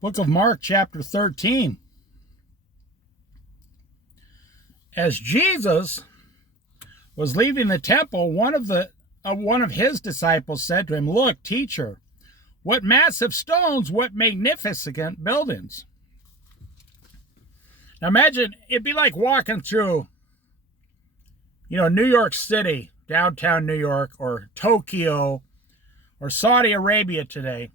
Book of Mark, chapter 13. As Jesus was leaving the temple, one of his disciples said to him, "Look, teacher, what massive stones, what magnificent buildings." Now imagine, it'd be like walking through, New York City, downtown New York, or Tokyo, or Saudi Arabia today.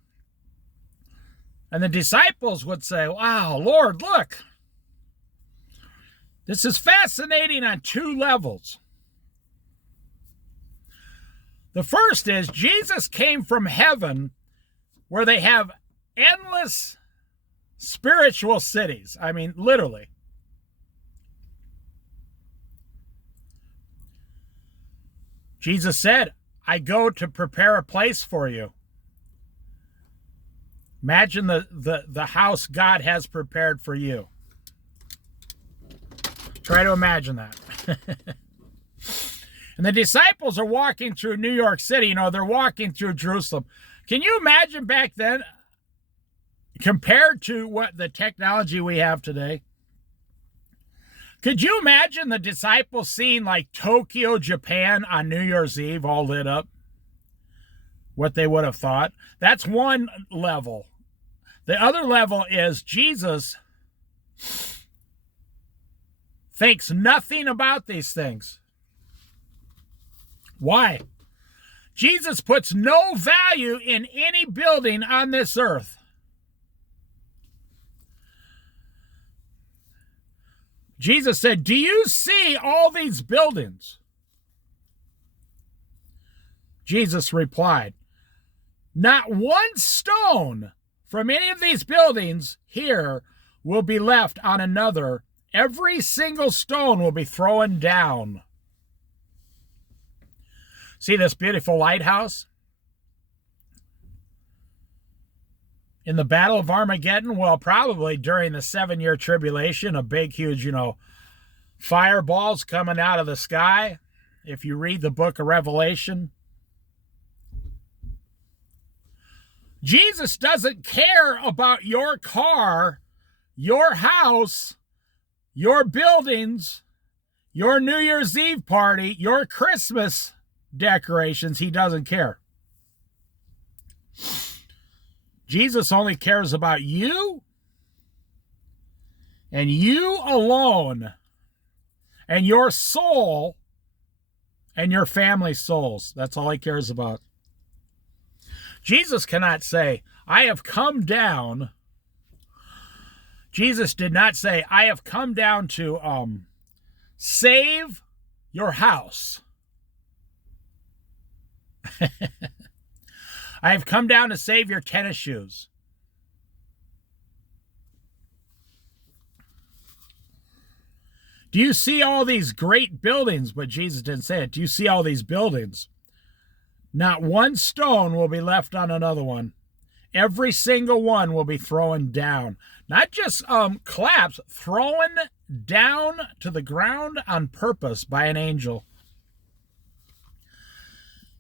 And the disciples would say, "Wow, Lord, look. This is fascinating on two levels." The first is Jesus came from heaven where they have endless spiritual cities. I mean, literally. Jesus said, "I go to prepare a place for you." Imagine the house God has prepared for you. Try to imagine that. And the disciples are walking through New York City. They're walking through Jerusalem. Can you imagine back then, compared to what the technology we have today? Could you imagine the disciples seeing like Tokyo, Japan on New Year's Eve all lit up? What they would have thought. That's one level. The other level is Jesus thinks nothing about these things. Why? Jesus puts no value in any building on this earth. Jesus said, "Do you see all these buildings?" Jesus replied, "Not one stone from any of these buildings here will be left on another. Every single stone will be thrown down." See this beautiful lighthouse? In the Battle of Armageddon, well, probably during the 7-year tribulation, a big, huge, fireballs coming out of the sky. If you read the book of Revelation, Jesus doesn't care about your car, your house, your buildings, your New Year's Eve party, your Christmas decorations. He doesn't care. Jesus only cares about you and you alone and your soul and your family's souls. That's all he cares about. Jesus cannot say, "I have come down." Jesus did not say, "I have come down to save your house." "I have come down to save your tennis shoes." "Do you see all these great buildings?" But Jesus didn't say it. "Do you see all these buildings? Not one stone will be left on another one. Every single one will be thrown down." Not just collapse, thrown down to the ground on purpose by an angel.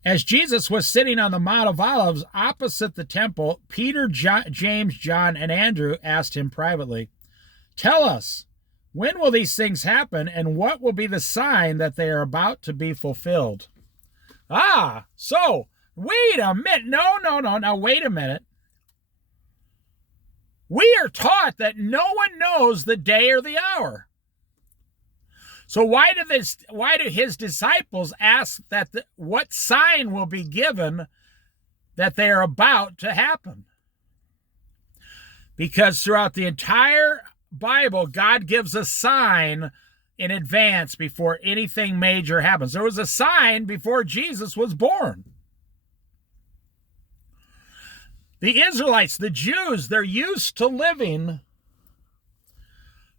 As Jesus was sitting on the Mount of Olives opposite the temple, Peter, James, John, and Andrew asked him privately, "Tell us, when will these things happen, and what will be the sign that they are about to be fulfilled?" So, wait a minute. No, wait a minute. We are taught that no one knows the day or the hour. So why do his disciples ask what sign will be given that they are about to happen? Because throughout the entire Bible, God gives a sign in advance before anything major happens. There was a sign before Jesus was born. The Israelites, the Jews, they're used to living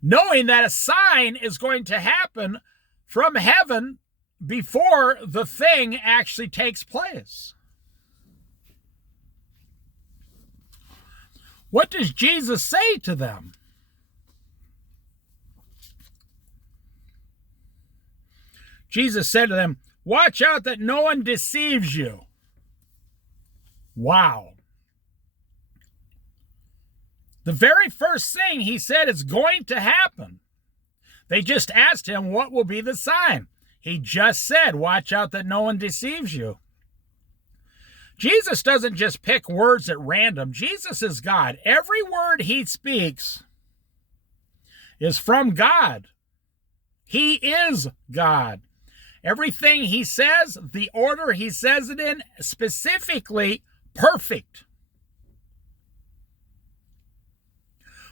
knowing that a sign is going to happen from heaven before the thing actually takes place. What does Jesus say to them? Jesus said to them, "Watch out that no one deceives you." Wow. The very first thing he said is going to happen. They just asked him, what will be the sign? He just said, watch out that no one deceives you. Jesus doesn't just pick words at random. Jesus is God. Every word he speaks is from God. He is God. Everything he says, the order he says it in, specifically perfect.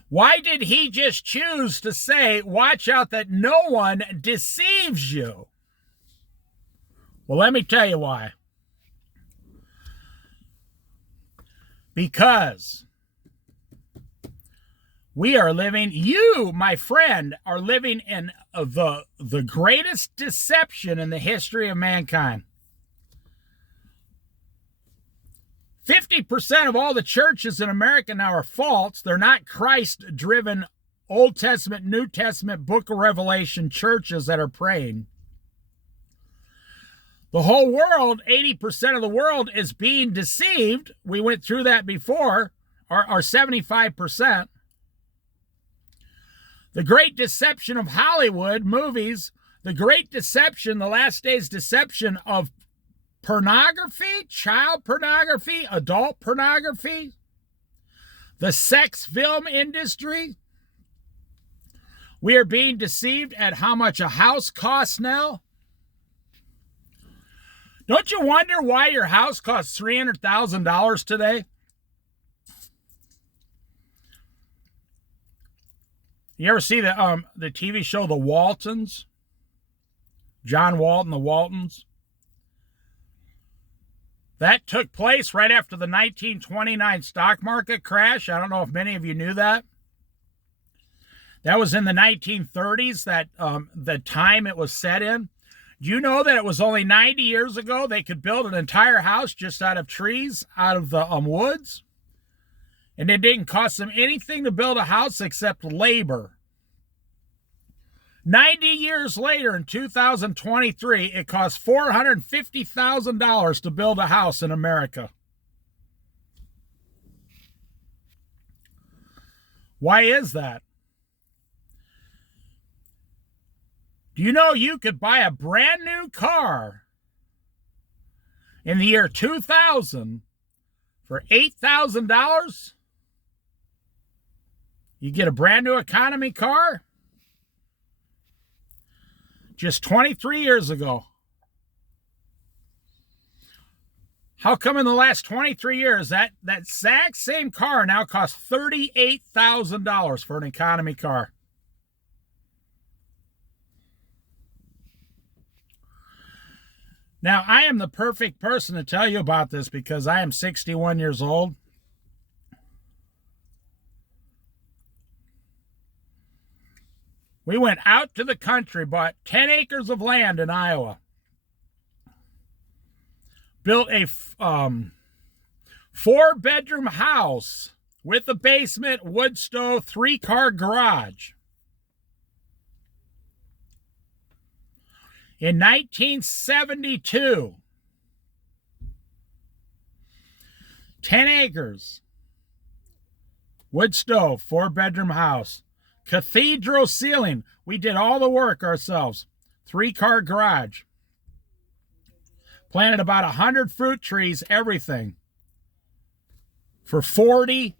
Why did he just choose to say, watch out that no one deceives you? Well, let me tell you why. Because we are living, you, my friend, are living in the greatest deception in the history of mankind. 50% of all the churches in America now are false. They're not Christ-driven Old Testament, New Testament, Book of Revelation churches that are praying. The whole world, 80% of the world is being deceived. We went through that before, or 75%. The great deception of Hollywood movies, the great deception, the last days deception of pornography, child pornography, adult pornography, the sex film industry. We are being deceived at how much a house costs now. Don't you wonder why your house costs $300,000 today? You ever see the TV show The Waltons? John Walton, The Waltons. That took place right after the 1929 stock market crash. I don't know if many of you knew that. That was in the 1930s, that the time it was set in. Do you know that it was only 90 years ago they could build an entire house just out of trees, out of the woods? And it didn't cost them anything to build a house except labor. 90 years later, in 2023, it cost $450,000 to build a house in America. Why is that? Do you know you could buy a brand new car in the year 2000 for $8,000? You get a brand new economy car? Just 23 years ago. How come in the last 23 years that exact same car now costs $38,000 for an economy car? Now, I am the perfect person to tell you about this because I am 61 years old. We went out to the country, bought 10 acres of land in Iowa. Built a 4-bedroom house with a basement, wood stove, 3-car garage. In 1972, 10 acres, wood stove, 4-bedroom house, cathedral ceiling. We did all the work ourselves. 3-car garage. Planted about 100 fruit trees, everything. For $40,000.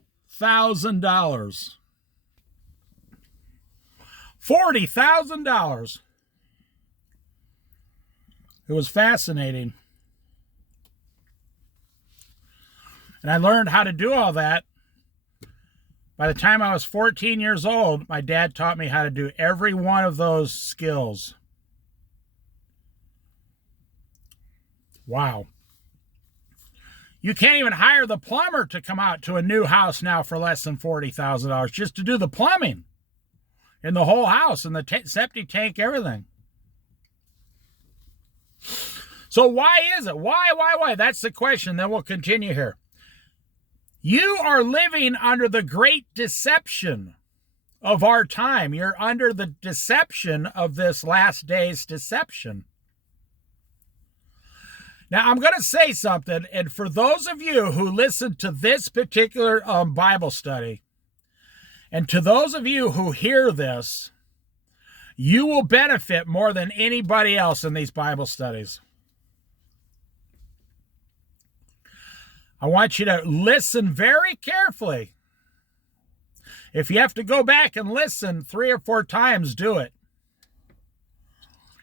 $40,000. It was fascinating. And I learned how to do all that. By the time I was 14 years old, my dad taught me how to do every one of those skills. Wow. You can't even hire the plumber to come out to a new house now for less than $40,000 just to do the plumbing in the whole house and the septic tank, everything. So why is it? Why? That's the question. Then we'll continue here. You are living under the great deception of our time. You're under the deception of this last day's deception. Now, I'm going to say something, and for those of you who listen to this particular Bible study, And to those of you who hear this, you will benefit more than anybody else in these Bible studies. I want you to listen very carefully. If you have to go back and listen 3 or 4 times, do it.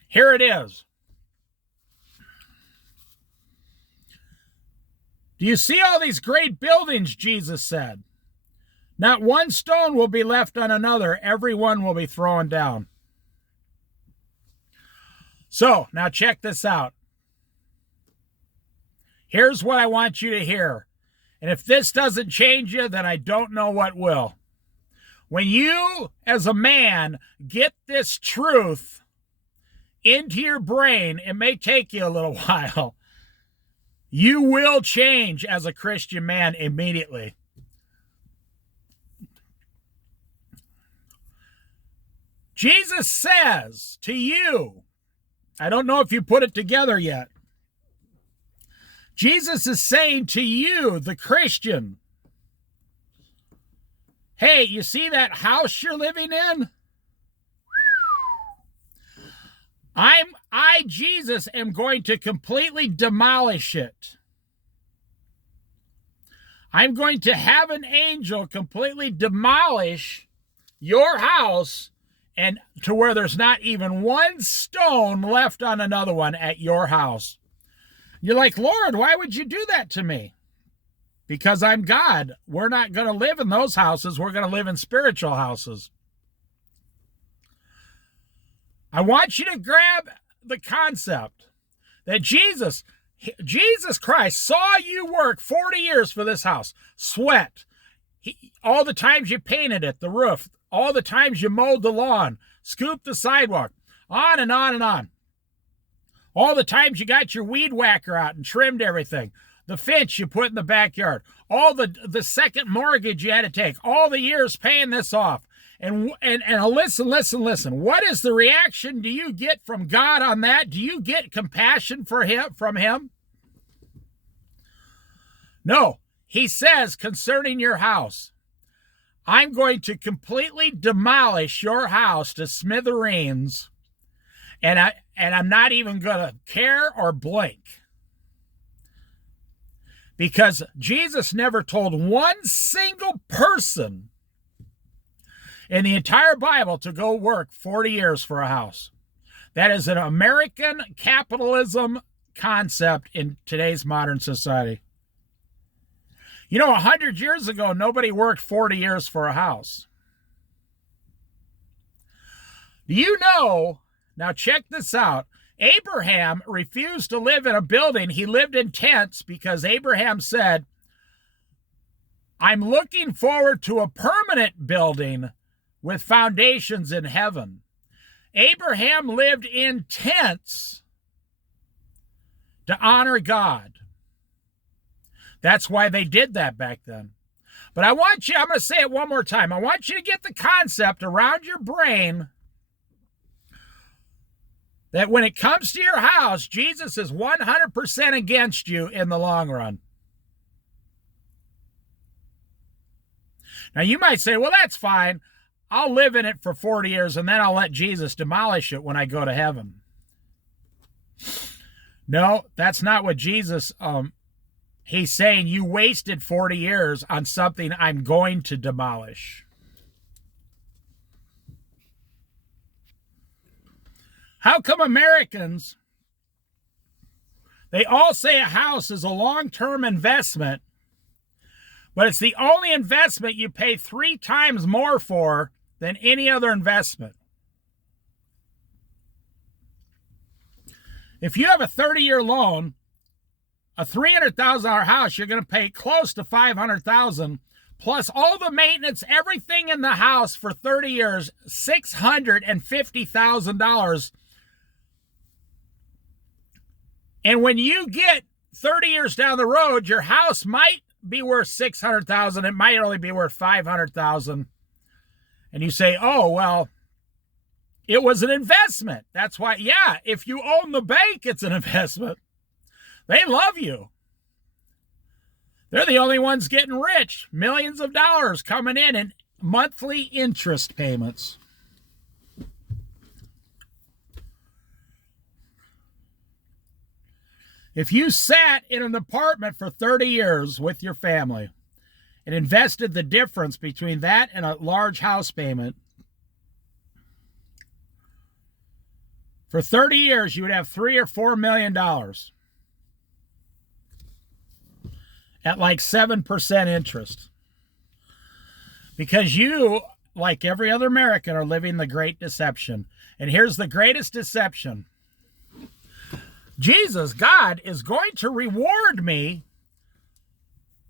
Here it is. Do you see all these great buildings, Jesus said? Not one stone will be left on another. Every one will be thrown down. So, now check this out. Here's what I want you to hear. And if this doesn't change you, then I don't know what will. When you, as a man, get this truth into your brain, it may take you a little while. You will change as a Christian man immediately. Jesus says to you, I don't know if you put it together yet. Jesus is saying to you, the Christian, hey, you see that house you're living in? I, Jesus, am going to completely demolish it. I'm going to have an angel completely demolish your house and to where there's not even one stone left on another one at your house. You're like, Lord, why would you do that to me? Because I'm God. We're not going to live in those houses. We're going to live in spiritual houses. I want you to grab the concept that Jesus Christ saw you work 40 years for this house. Sweat. All the times you painted it, the roof. All the times you mowed the lawn, scooped the sidewalk. On and on and on. All the times you got your weed whacker out and trimmed everything. The fence you put in the backyard. All the second mortgage you had to take. All the years paying this off. And listen. What is the reaction do you get from God on that? Do you get compassion from him? No. He says concerning your house, I'm going to completely demolish your house to smithereens, and I'm not even going to care or blink. Because Jesus never told one single person in the entire Bible to go work 40 years for a house. That is an American capitalism concept in today's modern society. 100 years ago, nobody worked 40 years for a house. Do you know, now check this out, Abraham refused to live in a building. He lived in tents because Abraham said, I'm looking forward to a permanent building with foundations in heaven. Abraham lived in tents to honor God. That's why they did that back then. But I'm going to say it one more time. I want you to get the concept around your brain that when it comes to your house, Jesus is 100% against you in the long run. Now, you might say, well, that's fine. I'll live in it for 40 years, and then I'll let Jesus demolish it when I go to heaven. No, that's not what Jesus... He's saying you wasted 40 years on something I'm going to demolish. How come Americans, they all say a house is a long-term investment, but it's the only investment you pay 3 times more for than any other investment? If you have a 30-year loan, a $300,000 house, you're going to pay close to $500,000 plus all the maintenance, everything in the house for 30 years, $650,000. And when you get 30 years down the road, your house might be worth $600,000. It might only be worth $500,000. And you say, oh, well, it was an investment. That's why, yeah, if you own the bank, it's an investment. They love you. They're the only ones getting rich. Millions of dollars coming in, and monthly interest payments. If you sat in an apartment for 30 years with your family and invested the difference between that and a large house payment, for 30 years, you would have $3 or $4 million at like 7% interest. Because you, like every other American, are living the great deception. And here's the greatest deception. Jesus, God, is going to reward me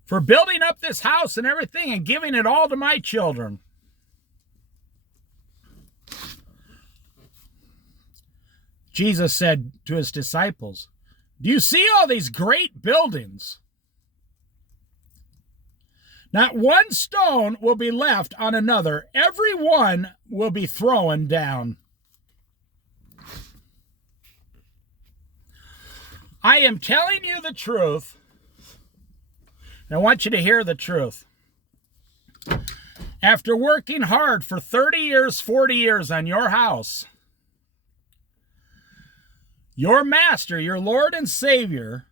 for building up this house and everything and giving it all to my children. Jesus said to his disciples, "Do you see all these great buildings? Not one stone will be left on another. Every one will be thrown down." I am telling you the truth, and I want you to hear the truth. After working hard for 30 years, 40 years on your house, your master, your Lord and Savior,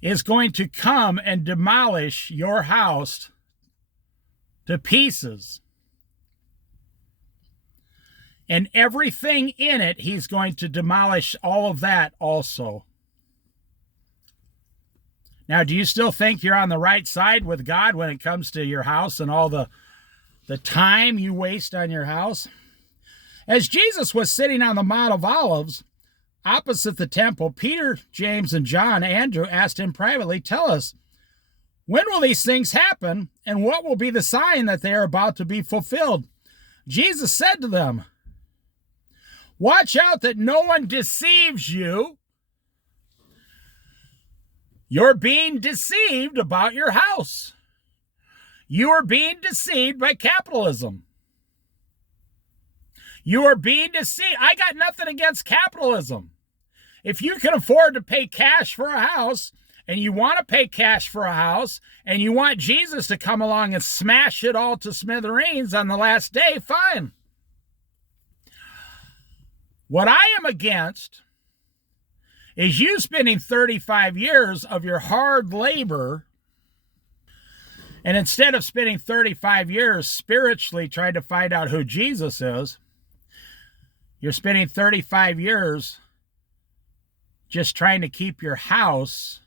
is going to come and demolish your house to pieces. And everything in it, he's going to demolish all of that also. Now, do you still think you're on the right side with God when it comes to your house and all the time you waste on your house? As Jesus was sitting on the Mount of Olives, opposite the temple, Peter, James, and John, Andrew, asked him privately, "Tell us, when will these things happen, and what will be the sign that they are about to be fulfilled?" Jesus said to them, "Watch out that no one deceives you. You're being deceived about your house. You are being deceived by capitalism. You are being deceived." I got nothing against capitalism. If you can afford to pay cash for a house, and you want to pay cash for a house, and you want Jesus to come along and smash it all to smithereens on the last day, fine. What I am against is you spending 35 years of your hard labor, and instead of spending 35 years spiritually trying to find out who Jesus is, you're spending 35 years just trying to keep your house,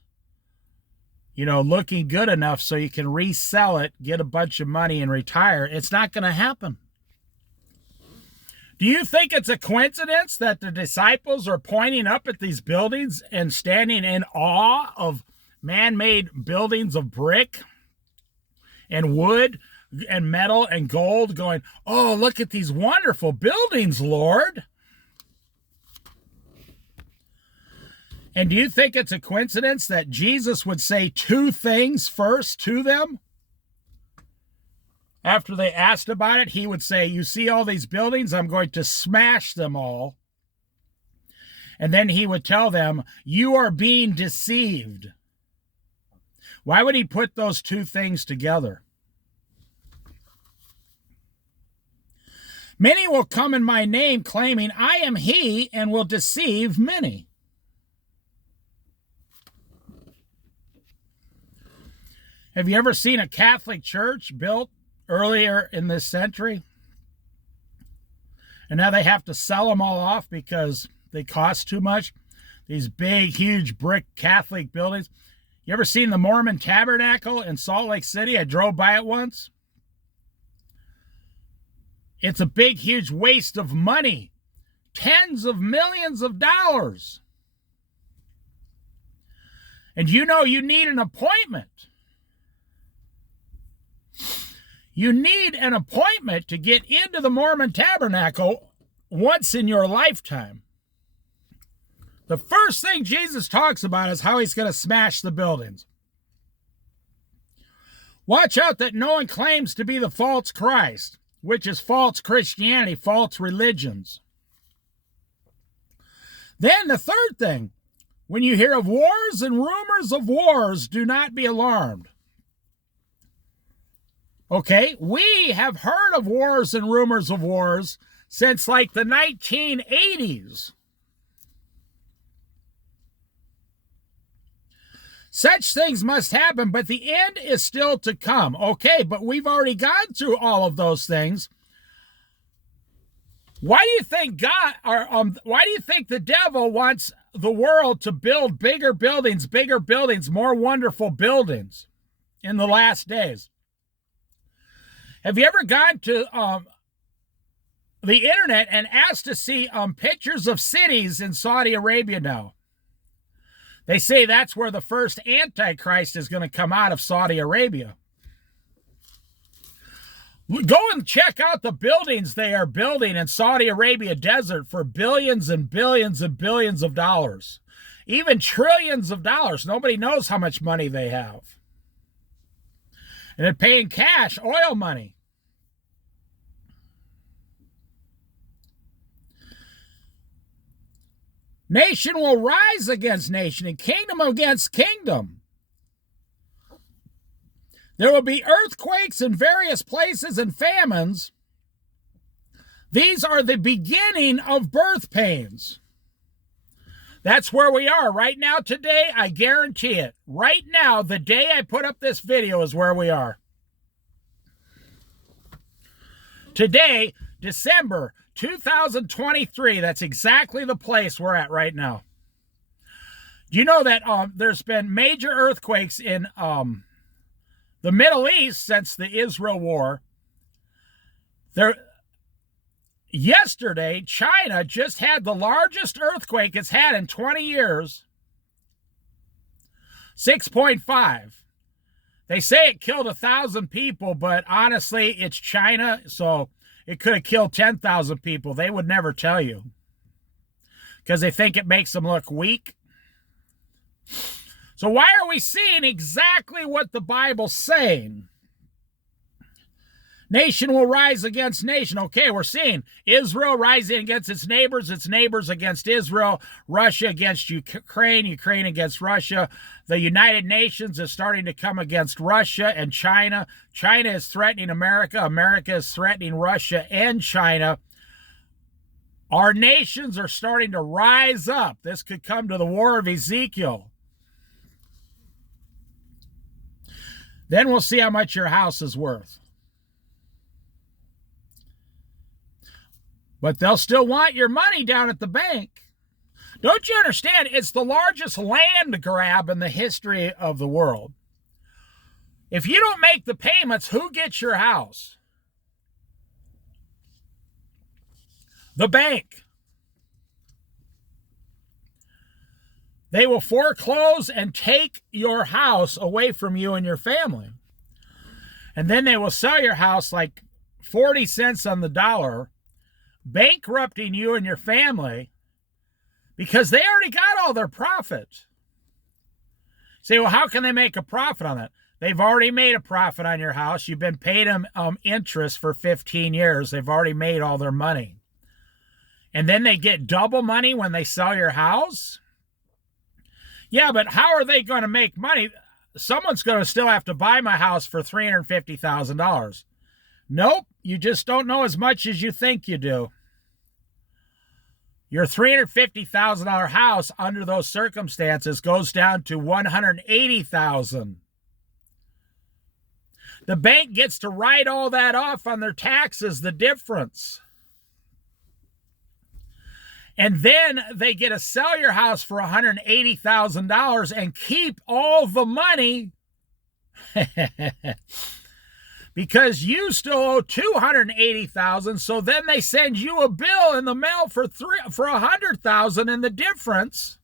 looking good enough so you can resell it, get a bunch of money, and retire. It's not going to happen. Do you think it's a coincidence that the disciples are pointing up at these buildings and standing in awe of man-made buildings of brick and wood and metal and gold, going, "Oh, look at these wonderful buildings, Lord"? And do you think it's a coincidence that Jesus would say two things first to them? After they asked about it, he would say, "You see all these buildings? I'm going to smash them all." And then he would tell them, "You are being deceived." Why would he put those two things together? "Many will come in my name claiming I am he and will deceive many." Have you ever seen a Catholic church built earlier in this century? And now they have to sell them all off because they cost too much. These big, huge brick Catholic buildings. You ever seen the Mormon Tabernacle in Salt Lake City? I drove by it once. It's a big, huge waste of money. Tens of millions of dollars. And you need an appointment. You need an appointment to get into the Mormon Tabernacle once in your lifetime. The first thing Jesus talks about is how he's going to smash the buildings. Watch out that no one claims to be the false Christ, which is false Christianity, false religions. Then the third thing, when you hear of wars and rumors of wars, do not be alarmed. Okay, we have heard of wars and rumors of wars since like the 1980s. Such things must happen, but the end is still to come. Okay, but we've already gone through all of those things. Why do you think why do you think the devil wants the world to build bigger buildings, more wonderful buildings in the last days? Have you ever gone to the internet and asked to see pictures of cities in Saudi Arabia now? They say that's where the first Antichrist is going to come out of Saudi Arabia. Go and check out the buildings they are building in Saudi Arabia desert for billions and billions and billions of dollars. Even trillions of dollars. Nobody knows how much money they have. And they're paying cash, oil money. Nation will rise against nation and kingdom against kingdom. There will be earthquakes in various places and famines. These are the beginning of birth pains. That's where we are right now today. I guarantee it. Right now, the day I put up this video is where we are. Today, December 2023, that's exactly the place we're at right now. Do you know that there's been major earthquakes in the Middle East since the Israel war? Yesterday, China just had the largest earthquake it's had in 20 years. 6.5. They say it killed 1,000 people, but honestly, it's China, so it could have killed 10,000 people. They would never tell you because they think it makes them look weak. So why are we seeing exactly what the Bible's saying? Nation will rise against nation. Okay, we're seeing Israel rising against its neighbors against Israel, Russia against Ukraine, Ukraine against Russia. The United Nations is starting to come against Russia and China. China is threatening America. America is threatening Russia and China. Our nations are starting to rise up. This could come to the war of Ezekiel. Then we'll see how much your house is worth. But they'll still want your money down at the bank. Don't you understand? It's the largest land grab in the history of the world. If you don't make the payments, who gets your house? The bank. They will foreclose and take your house away from you and your family. And then they will sell your house like 40 cents on the dollar, bankrupting you and your family because they already got all their profit. Say, well, how can they make a profit on it? They've already made a profit on your house. You've been paid them interest for 15 years. They've already made all their money. And then they get double money when they sell your house? Yeah, but how are they going to make money? Someone's going to still have to buy my house for $350,000. Nope, you just don't know as much as you think you do. Your $350,000 house under those circumstances goes down to $180,000. The bank gets to write all that off on their taxes, the difference. And then they get to sell your house for $180,000 and keep all the money because you still owe $280,000. So then they send you a bill in the mail for $100,000, and the difference,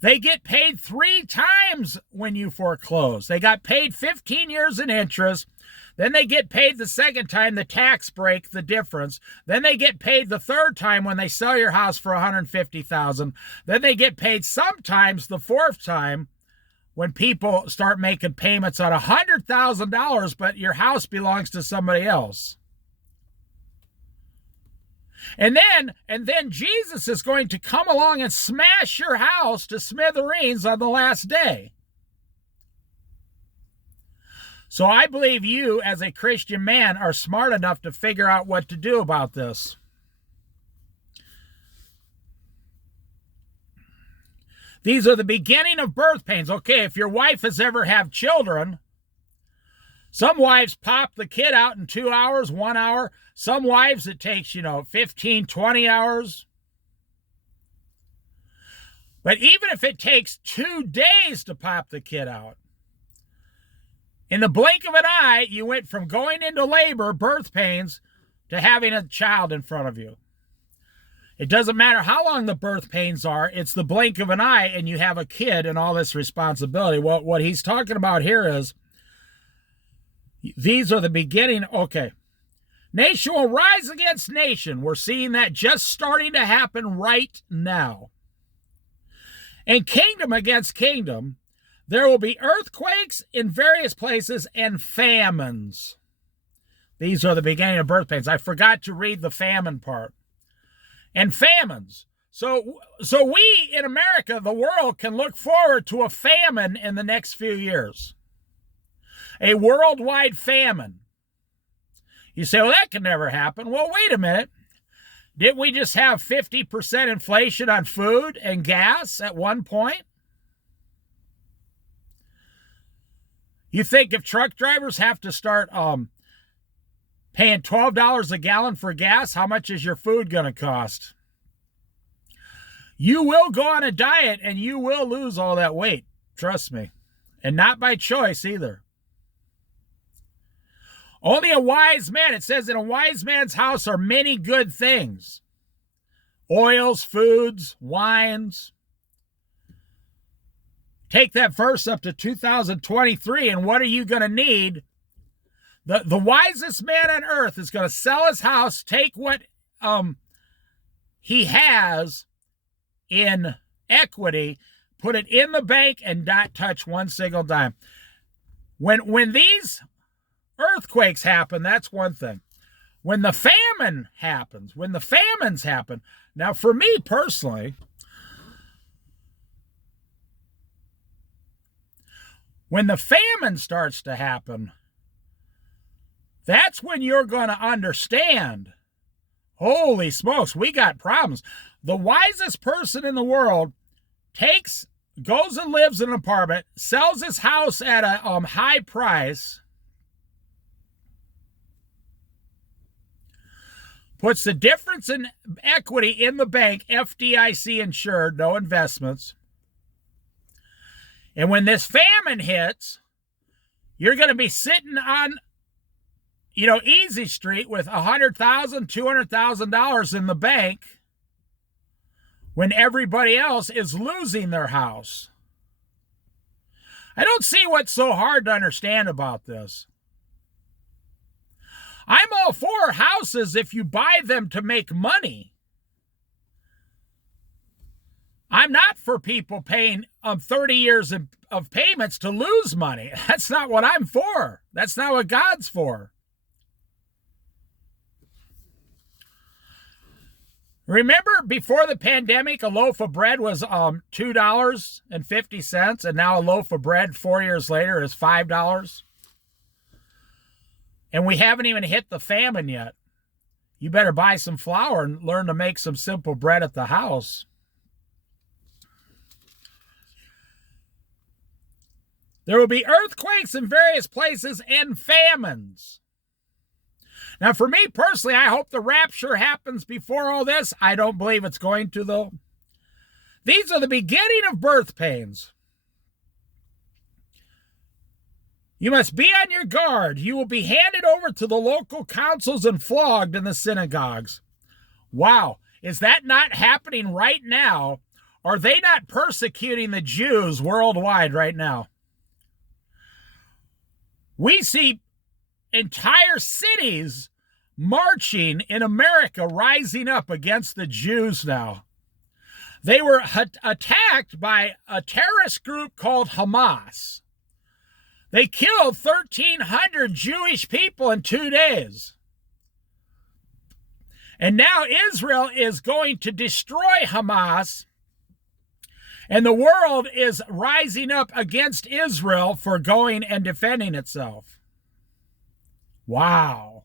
they get paid 3 times when you foreclose. They got paid 15 years in interest. Then they get paid the second time, the tax break, the difference. Then they get paid the third time when they sell your house for $150,000. Then they get paid sometimes the fourth time when people start making payments on $100,000, but your house belongs to somebody else. And then Jesus is going to come along and smash your house to smithereens on the last day. So I believe you, as a Christian man, are smart enough to figure out what to do about this. These are the beginning of birth pains. Okay, if your wife has ever had children, some wives pop the kid out in 2 hours, 1 hour. Some wives, it takes, 15, 20 hours. But even if it takes 2 days to pop the kid out, in the blink of an eye, you went from going into labor, birth pains, to having a child in front of you. It doesn't matter how long the birth pains are. It's the blink of an eye, and you have a kid and all this responsibility. What he's talking about here is, these are the beginning. Okay. Nation will rise against nation. We're seeing that just starting to happen right now. And kingdom against kingdom. There will be earthquakes in various places and famines. These are the beginning of birth pains. I forgot to read the famine part. And famines. So we in America, the world, can look forward to a famine in the next few years. A worldwide famine. You say, well, that can never happen. Well, wait a minute. Didn't we just have 50% inflation on food and gas at one point? You think if truck drivers have to start paying $12 a gallon for gas, how much is your food going to cost? You will go on a diet and you will lose all that weight. Trust me. And not by choice either. Only a wise man, it says, in a wise man's house are many good things. Oils, foods, wines. Take that verse up to 2023, and what are you going to need? The wisest man on earth is going to sell his house, take what he has in equity, put it in the bank, and not touch one single dime. When these earthquakes happen, that's one thing. When the famine happens, when the famines happen, now for me personally, when the famine starts to happen, that's when you're going to understand, holy smokes, we got problems. The wisest person in the world goes and lives in an apartment, sells his house at a high price, puts the difference in equity in the bank, FDIC insured, no investments. And when this famine hits, you're going to be sitting on, Easy Street with $100,000, $200,000 in the bank when everybody else is losing their house. I don't see what's so hard to understand about this. I'm all for houses if you buy them to make money. I'm not for people paying 30 years of payments to lose money. That's not what I'm for. That's not what God's for. Remember, before the pandemic, a loaf of bread was $2.50, and now a loaf of bread 4 years later is $5. And we haven't even hit the famine yet. You better buy some flour and learn to make some simple bread at the house. There will be earthquakes in various places and famines. Now, for me personally, I hope the rapture happens before all this. I don't believe it's going to, though. These are the beginning of birth pains. You must be on your guard. You will be handed over to the local councils and flogged in the synagogues. Wow, is that not happening right now? Are they not persecuting the Jews worldwide right now? We see entire cities marching in America, rising up against the Jews now. They were attacked by a terrorist group called Hamas. They killed 1,300 Jewish people in 2 days. And now Israel is going to destroy Hamas, and the world is rising up against Israel for going and defending itself. Wow.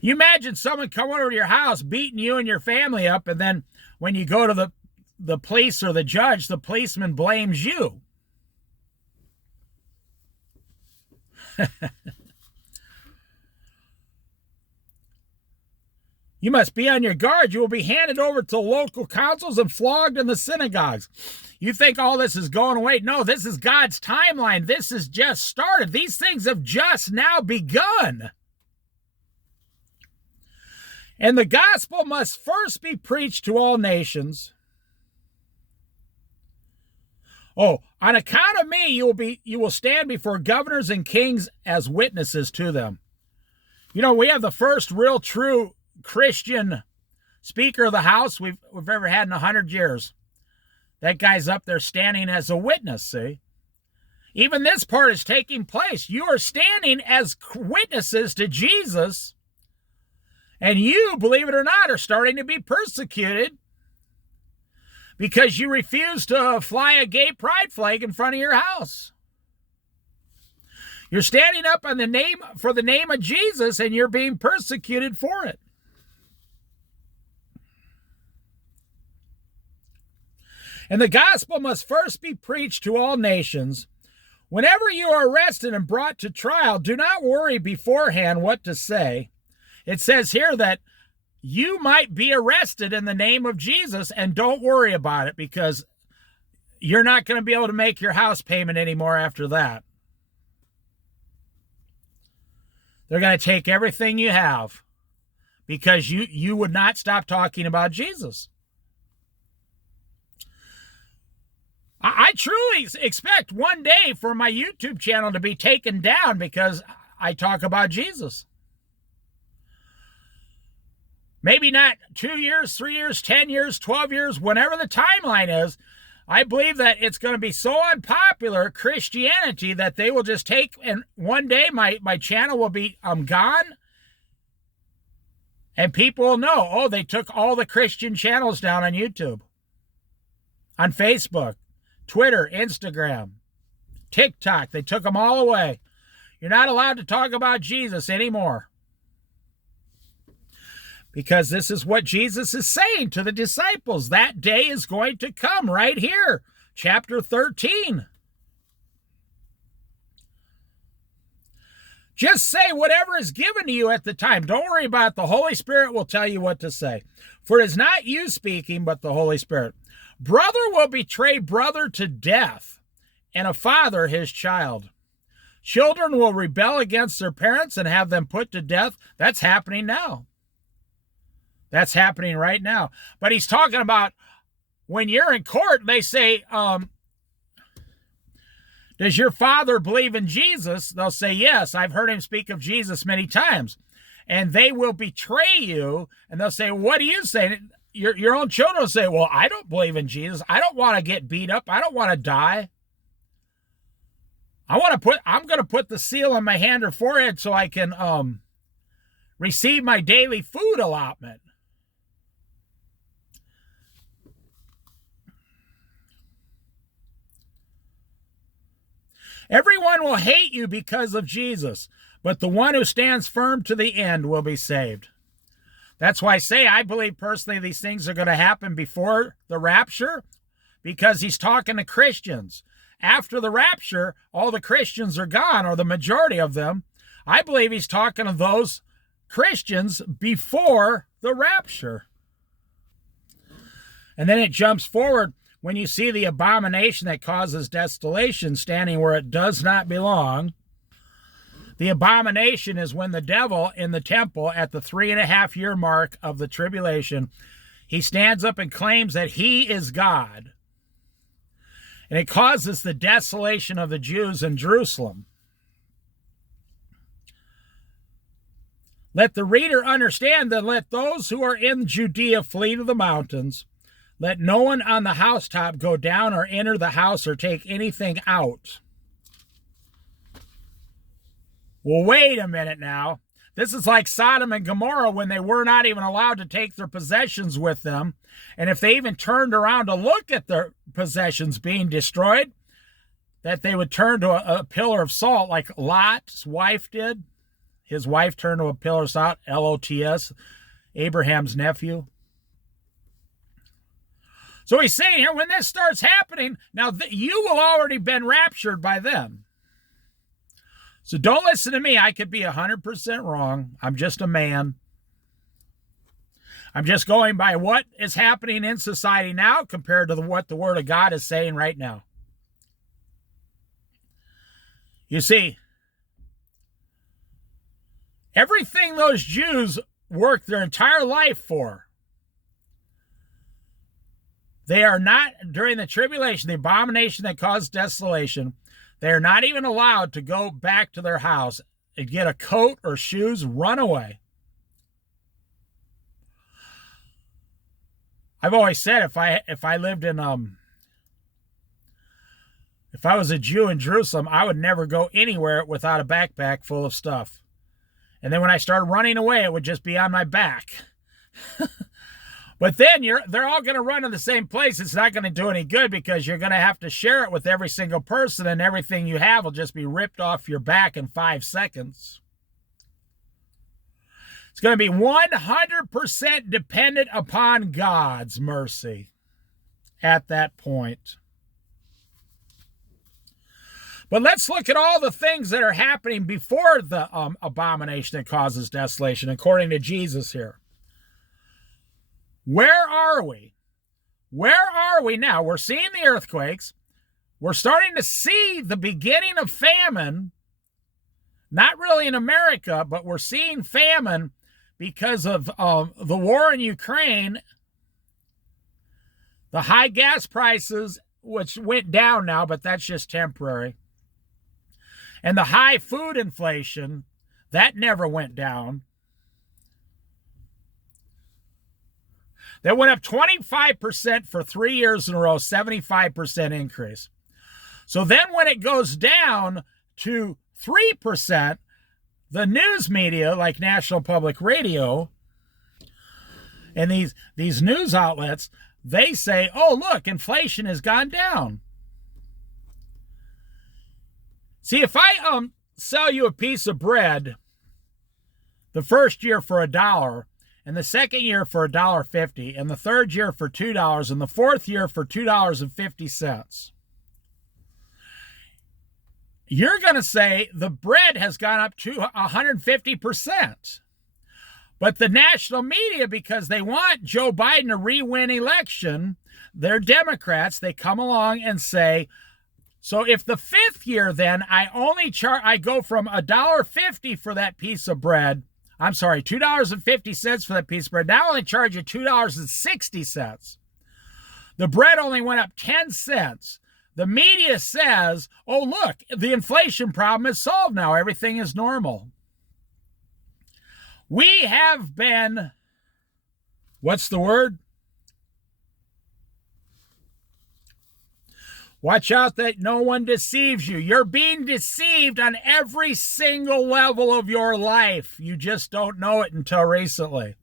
You imagine someone coming over to your house, beating you and your family up, and then when you go to the police or the judge, the policeman blames you. You must be on your guard. You will be handed over to local councils and flogged in the synagogues. You think all this is going away? No, this is God's timeline. This has just started. These things have just now begun. And the gospel must first be preached to all nations. Oh, on account of me, you will stand before governors and kings as witnesses to them. You know, we have the first real true Christian Speaker of the House we've ever had in 100 years. That guy's up there standing as a witness, see? Even this part is taking place. You are standing as witnesses to Jesus, and you, believe it or not, are starting to be persecuted because you refuse to fly a gay pride flag in front of your house. You're standing up on for the name of Jesus, and you're being persecuted for it. And the gospel must first be preached to all nations. Whenever you are arrested and brought to trial, do not worry beforehand what to say. It says here that you might be arrested in the name of Jesus, and don't worry about it because you're not going to be able to make your house payment anymore after that. They're going to take everything you have because you would not stop talking about Jesus. I truly expect one day for my YouTube channel to be taken down because I talk about Jesus. Maybe not 2 years, 3 years, 10 years, 12 years, whenever the timeline is. I believe that it's going to be so unpopular, Christianity, that they will just take, and one day my channel will be gone. And people will know, oh, they took all the Christian channels down on YouTube, on Facebook, Twitter, Instagram, TikTok. They took them all away. You're not allowed to talk about Jesus anymore. Because this is what Jesus is saying to the disciples. That day is going to come right here. Chapter 13. Just say whatever is given to you at the time. Don't worry about it. The Holy Spirit will tell you what to say. For it is not you speaking, but the Holy Spirit. Brother will betray brother to death, and a father his child. Children will rebel against their parents and have them put to death. That's happening now. That's happening right now. But he's talking about when you're in court, they say, does your father believe in Jesus? They'll say, yes, I've heard him speak of Jesus many times. And they will betray you, and they'll say, what do you say? Your own children will say, well, I don't believe in Jesus. I don't want to get beat up. I don't want to die. I'm going to put the seal on my hand or forehead so I can receive my daily food allotment. Everyone will hate you because of Jesus, but the one who stands firm to the end will be saved. That's why I say I believe personally these things are going to happen before the rapture, because he's talking to Christians. After the rapture, all the Christians are gone, or the majority of them. I believe he's talking to those Christians before the rapture. And then it jumps forward when you see the abomination that causes desolation standing where it does not belong. The abomination is when the devil in the temple at the 3.5-year mark of the tribulation, he stands up and claims that he is God. And it causes the desolation of the Jews in Jerusalem. Let the reader understand that let those who are in Judea flee to the mountains. Let no one on the housetop go down or enter the house or take anything out. Well, wait a minute now. This is like Sodom and Gomorrah when they were not even allowed to take their possessions with them. And if they even turned around to look at their possessions being destroyed, that they would turn to a pillar of salt like Lot's wife did. His wife turned to a pillar of salt, Lots, Abraham's nephew. So he's saying here, when this starts happening, now you will already been raptured by then. So don't listen to me. I could be 100% wrong. I'm just a man. I'm just going by what is happening in society now compared to what the Word of God is saying right now. You see, everything those Jews worked their entire life for, they are not, during the tribulation, the abomination that caused desolation, they are not even allowed to go back to their house and get a coat or shoes, run away. I've always said if I lived in if I was a Jew in Jerusalem, I would never go anywhere without a backpack full of stuff. And then when I started running away, it would just be on my back. But then they're all going to run to the same place. It's not going to do any good because you're going to have to share it with every single person, and everything you have will just be ripped off your back in 5 seconds. It's going to be 100% dependent upon God's mercy at that point. But let's look at all the things that are happening before the abomination that causes desolation, according to Jesus here. Where are we? Where are we now? We're seeing the earthquakes. We're starting to see the beginning of famine. Not really in America, but we're seeing famine because of the war in Ukraine, the high gas prices, which went down now, but that's just temporary, and the high food inflation, that never went down. That went up 25% for 3 years in a row, 75% increase. So then when it goes down to 3%, the news media, like National Public Radio, and these news outlets, they say, oh, look, inflation has gone down. See, if I sell you a piece of bread the first year for $1, and the second year for $1.50, and the third year for $2, and the fourth year for $2.50, you're going to say the bread has gone up to 150%. But the national media, because they want Joe Biden to re-win election, they're Democrats, they come along and say, so if the fifth year then I go from $1.50 for that piece of bread, I'm sorry, $2.50 for that piece of bread, now I only charge you $2.60. The bread only went up 10 cents. The media says, oh, look, the inflation problem is solved now. Everything is normal. We have been, what's the word? Watch out that no one deceives you. You're being deceived on every single level of your life. You just don't know it until recently.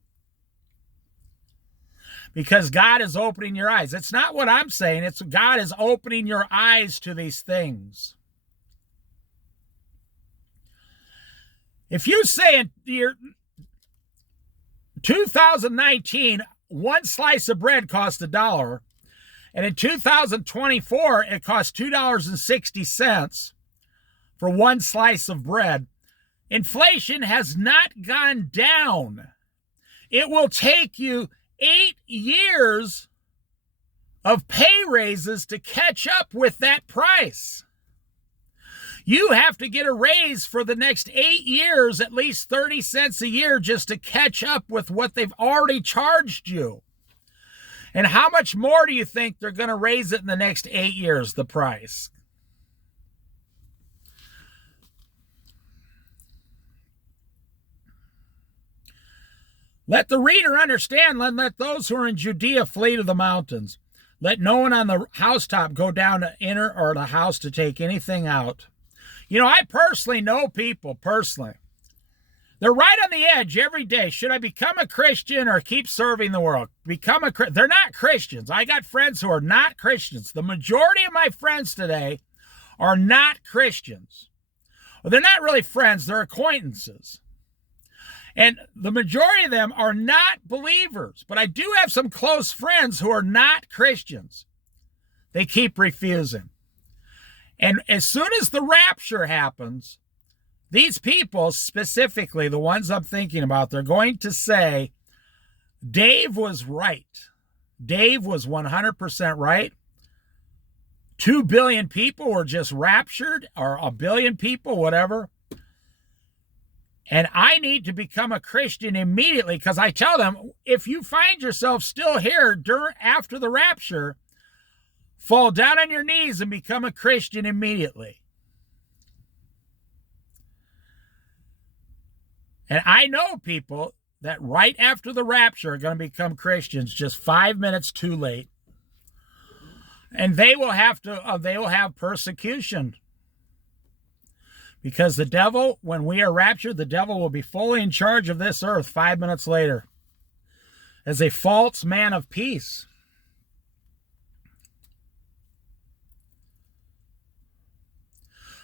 Because God is opening your eyes. It's not what I'm saying. It's God is opening your eyes to these things. If you say in your 2019, one slice of bread cost $1, and in 2024, it cost $2.60 for one slice of bread, inflation has not gone down. It will take you 8 years of pay raises to catch up with that price. You have to get a raise for the next 8 years, at least 30 cents a year, just to catch up with what they've already charged you. And how much more do you think they're going to raise it in the next 8 years, the price? Let the reader understand, let those who are in Judea flee to the mountains. Let no one on the housetop go down to enter or the house to take anything out. You know, I personally know people, they're right on the edge every day. Should I become a Christian or keep serving the world? They're not Christians. I got friends who are not Christians. The majority of my friends today are not Christians. Well, they're not really friends, they're acquaintances. And the majority of them are not believers. But I do have some close friends who are not Christians. They keep refusing. And as soon as the rapture happens, these people, specifically the ones I'm thinking about, they're going to say, Dave was right. Dave was 100% right. 2 billion people were just raptured, or a billion people, whatever. And I need to become a Christian immediately, because I tell them, if you find yourself still here after the rapture, fall down on your knees and become a Christian immediately. And I know people that right after the rapture are going to become Christians just 5 minutes too late. And they will have persecution. Because the devil, when we are raptured, the devil will be fully in charge of this earth 5 minutes later as a false man of peace.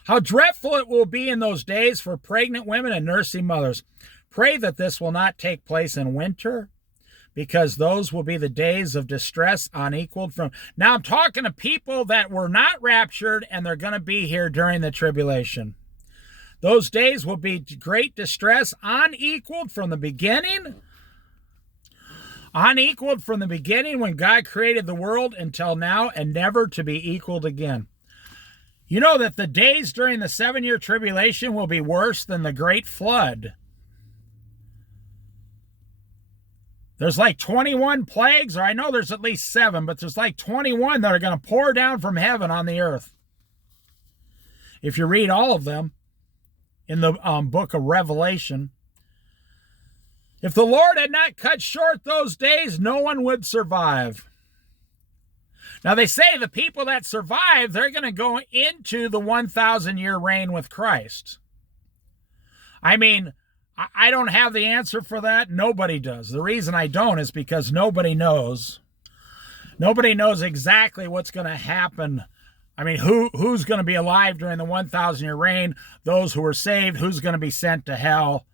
How dreadful it will be in those days for pregnant women and nursing mothers. Pray that this will not take place in winter, because those will be the days of distress unequaled from. Now I'm talking to people that were not raptured and they're going to be here during the tribulation. Those days will be great distress, unequaled from the beginning. Unequaled from the beginning when God created the world until now, and never to be equaled again. You know that the days during the 7-year tribulation will be worse than the great flood. There's like 21 plagues, or I know there's at least 7, but there's like 21 that are going to pour down from heaven on the earth. If you read all of them in the book of Revelation. If the Lord had not cut short those days, no one would survive. Now they say the people that survive, they're going to go into the 1,000-year reign with Christ. I mean, I don't have the answer for that. Nobody does. The reason I don't is because nobody knows. Nobody knows exactly what's going to happen. I mean, who's going to be alive during the 1,000-year reign? Those who are saved, who's going to be sent to hell?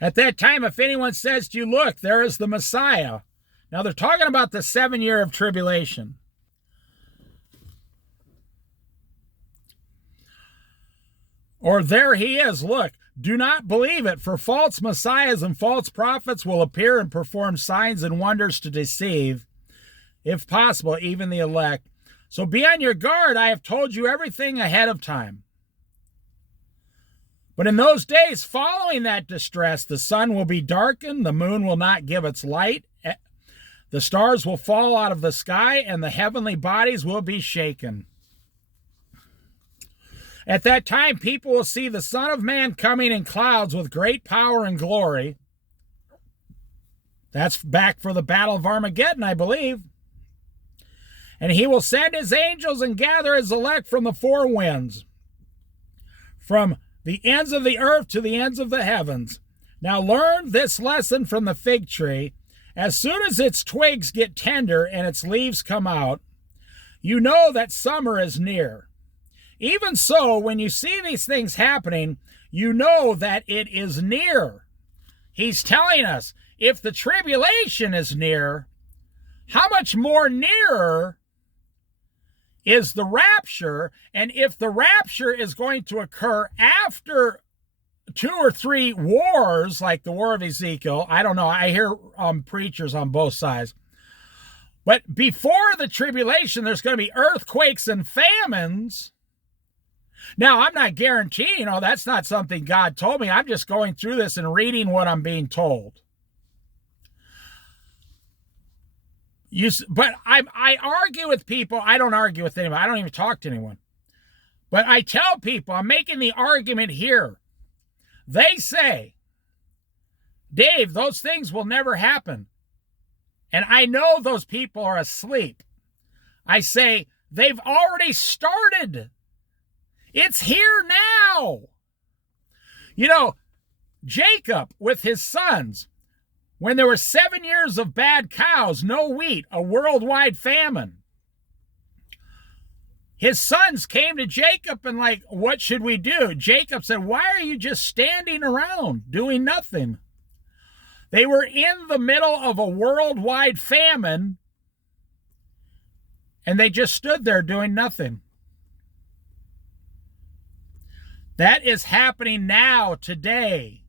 At that time, if anyone says to you, look, there is the Messiah. Now they're talking about the 7 year of tribulation. Or there he is, look. Do not believe it, for false messiahs and false prophets will appear and perform signs and wonders to deceive, if possible, even the elect. So be on your guard. I have told you everything ahead of time. But in those days following that distress, the sun will be darkened, the moon will not give its light, the stars will fall out of the sky, and the heavenly bodies will be shaken. At that time, people will see the Son of Man coming in clouds with great power and glory. That's back for the Battle of Armageddon, I believe. And he will send his angels and gather his elect from the four winds, from the ends of the earth to the ends of the heavens. Now learn this lesson from the fig tree. As soon as its twigs get tender and its leaves come out, you know that summer is near. Even so, when you see these things happening, you know that it is near. He's telling us, if the tribulation is near, how much more nearer is the rapture? And if the rapture is going to occur after 2 or 3 wars, like the War of Ezekiel, I don't know, I hear preachers on both sides. But before the tribulation, there's going to be earthquakes and famines. Now, I'm not guaranteeing, that's not something God told me. I'm just going through this and reading what I'm being told. But I argue with people. I don't argue with anyone. I don't even talk to anyone. But I tell people, I'm making the argument here. They say, Dave, those things will never happen. And I know those people are asleep. I say, they've already started. It's here now. Jacob with his sons, when there were 7 years of bad cows, no wheat, a worldwide famine. His sons came to Jacob and like, what should we do? Jacob said, why are you just standing around doing nothing? They were in the middle of a worldwide famine, and they just stood there doing nothing. That is happening now, today.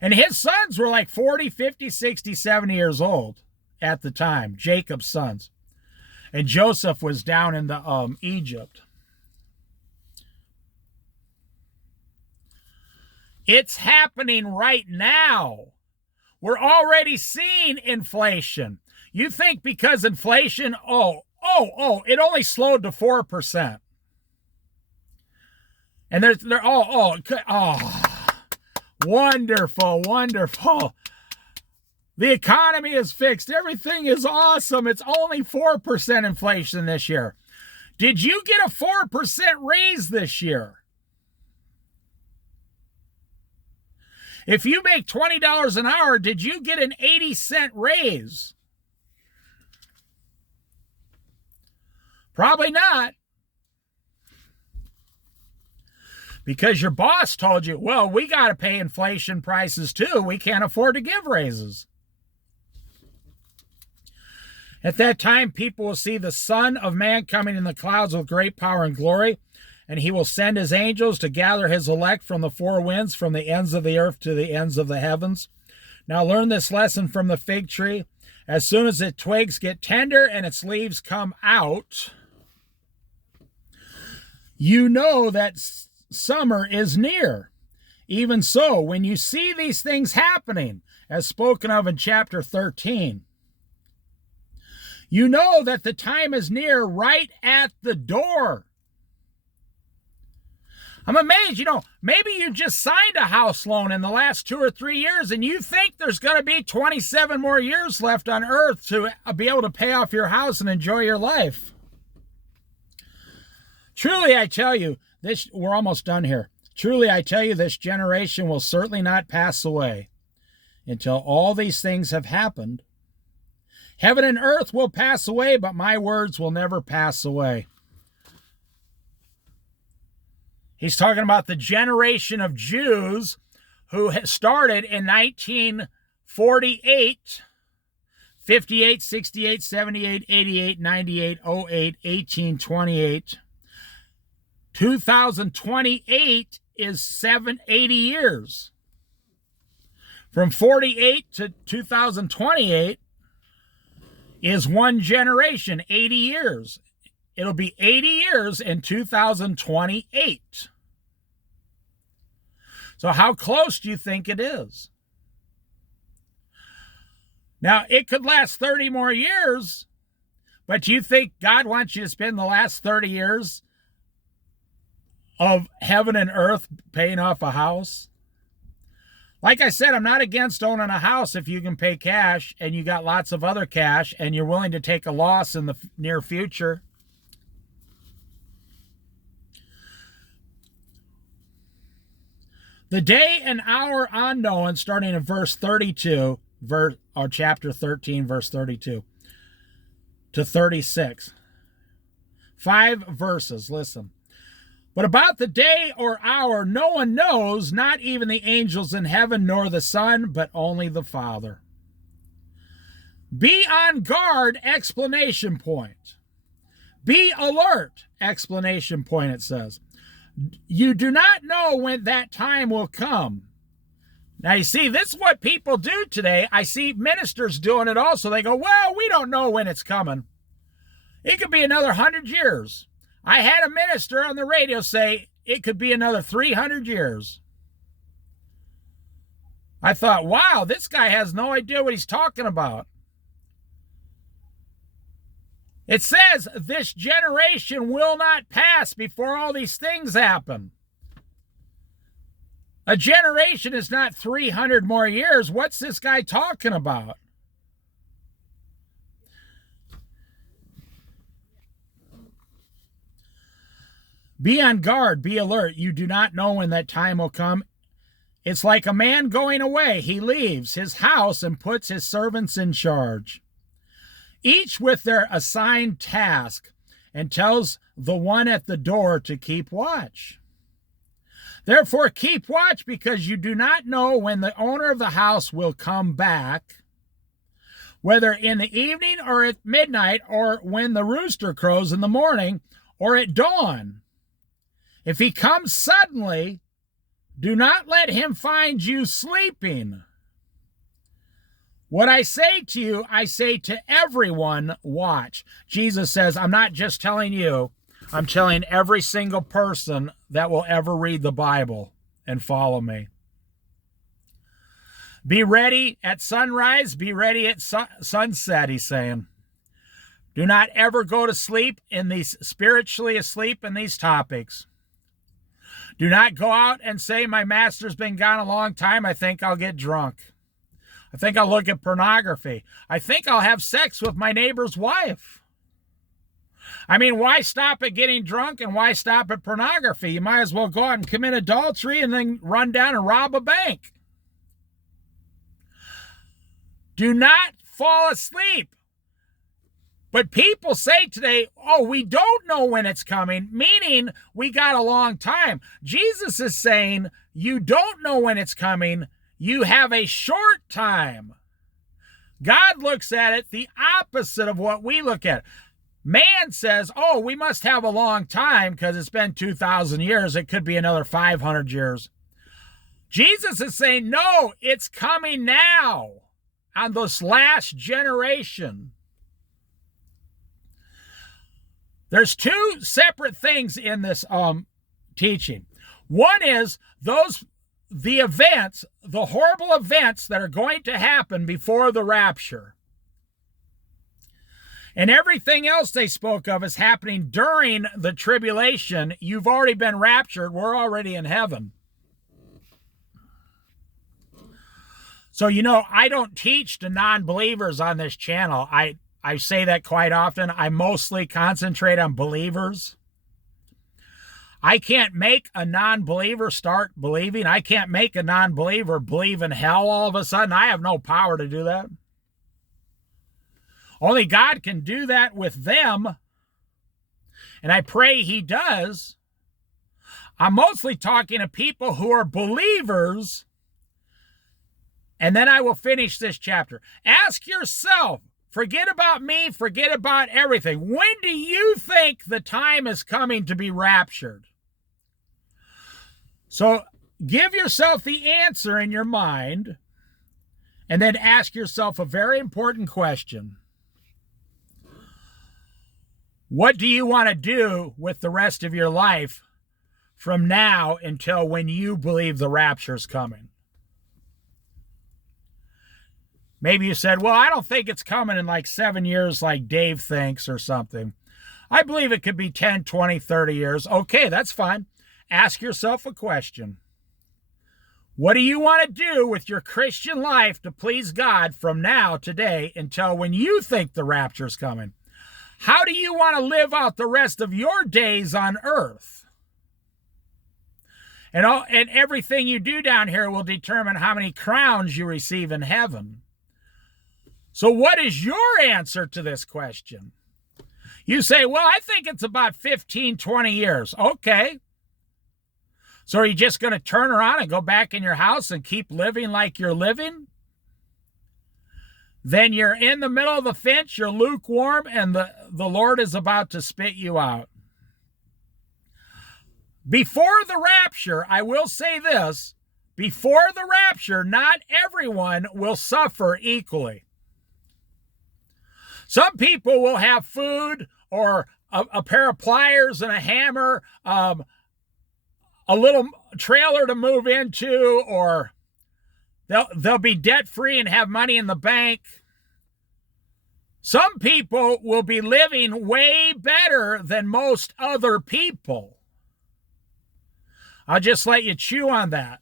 And his sons were like 40, 50, 60, 70 years old at the time, Jacob's sons. And Joseph was down in the Egypt. It's happening right now. We're already seeing inflation. You think because inflation, it only slowed to 4%. And wonderful, wonderful. The economy is fixed. Everything is awesome. It's only 4% inflation this year. Did you get a 4% raise this year? If you make $20 an hour, did you get an 80-cent raise? Probably not. Because your boss told you, well, we got to pay inflation prices too. We can't afford to give raises. At that time, people will see the Son of Man coming in the clouds with great power and glory, and he will send his angels to gather his elect from the four winds, from the ends of the earth to the ends of the heavens. Now learn this lesson from the fig tree. As soon as its twigs get tender and its leaves come out, you know that summer is near. Even so, when you see these things happening, as spoken of in chapter 13, you know that the time is near, right at the door. I'm amazed, maybe you just signed a house loan in the last 2 or 3 years and you think there's going to be 27 more years left on earth to be able to pay off your house and enjoy your life. Truly, I tell you, we're almost done here. Truly, I tell you, this generation will certainly not pass away until all these things have happened. Heaven and earth will pass away, but my words will never pass away. He's talking about the generation of Jews who started in 1948, 58, 68, 78, 88, 98, 08, 18, 28. 2028 is 80 years. From 48 to 2028 is one generation, 80 years. It'll be 80 years in 2028. So how close do you think it is? Now, it could last 30 more years, but do you think God wants you to spend the last 30 years of heaven and earth paying off a house? Like I said, I'm not against owning a house if you can pay cash and you got lots of other cash and you're willing to take a loss in the near future. The day and hour unknown, starting in verse 32, chapter 13, verse 32 to 36. 5 verses, listen. But about the day or hour, no one knows, not even the angels in heaven, nor the Son, but only the Father. Be on guard, exclamation point. Be alert, exclamation point, it says. You do not know when that time will come. Now, you see, this is what people do today. I see ministers doing it also. They go, well, we don't know when it's coming. It could be another 100 years. I had a minister on the radio say it could be another 300 years. I thought, wow, this guy has no idea what he's talking about. It says this generation will not pass before all these things happen. A generation is not 300 more years. What's this guy talking about? Be on guard, be alert. You do not know when that time will come. It's like a man going away. He leaves his house and puts his servants in charge, each with their assigned task, and tells the one at the door to keep watch. Therefore, keep watch, because you do not know when the owner of the house will come back, whether in the evening or at midnight, or when the rooster crows in the morning, or at dawn. If he comes suddenly, do not let him find you sleeping. What I say to you, I say to everyone, watch. Jesus says, I'm not just telling you, I'm telling every single person that will ever read the Bible and follow me. Be ready at sunrise, be ready at sunset, he's saying. Do not ever go to sleep in these, spiritually asleep in these topics. Do not go out and say, my master's been gone a long time, I think I'll get drunk. I think I'll look at pornography. I think I'll have sex with my neighbor's wife. I mean, why stop at getting drunk and why stop at pornography? You might as well go out and commit adultery and then run down and rob a bank. Do not fall asleep. But people say today, oh, we don't know when it's coming, meaning we got a long time. Jesus is saying, you don't know when it's coming, you have a short time. God looks at it the opposite of what we look at. Man says, oh, we must have a long time because it's been 2,000 years. It could be another 500 years. Jesus is saying, no, it's coming now on this last generation. There's two separate things in this teaching. One is the events, the horrible events that are going to happen before the rapture. And everything else they spoke of is happening during the tribulation. You've already been raptured. We're already in heaven. So, you know, I don't teach to non-believers on this channel. I say that quite often. I mostly concentrate on believers. I can't make a non-believer start believing. I can't make a non-believer believe in hell all of a sudden. I have no power to do that. Only God can do that with them. And I pray he does. I'm mostly talking to people who are believers. And then I will finish this chapter. Ask yourself, forget about me, forget about everything. When do you think the time is coming to be raptured? So give yourself the answer in your mind, and then ask yourself a very important question. What do you want to do with the rest of your life from now until when you believe the rapture is coming? Maybe you said, well, I don't think it's coming in like 7 years like Dave thinks or something. I believe it could be 10, 20, 30 years. Okay, that's fine. Ask yourself a question. What do you want to do with your Christian life to please God from now, today, until when you think the rapture is coming? How do you want to live out the rest of your days on earth? And everything you do down here will determine how many crowns you receive in heaven. So what is your answer to this question? You say, well, I think it's about 15, 20 years. Okay. So are you just going to turn around and go back in your house and keep living like you're living? Then you're in the middle of the fence, you're lukewarm, and the Lord is about to spit you out. Before the rapture, I will say this, before the rapture, not everyone will suffer equally. Some people will have food or a pair of pliers and a hammer, a little trailer to move into, or they'll be debt-free and have money in the bank. Some people will be living way better than most other people. I'll just let you chew on that.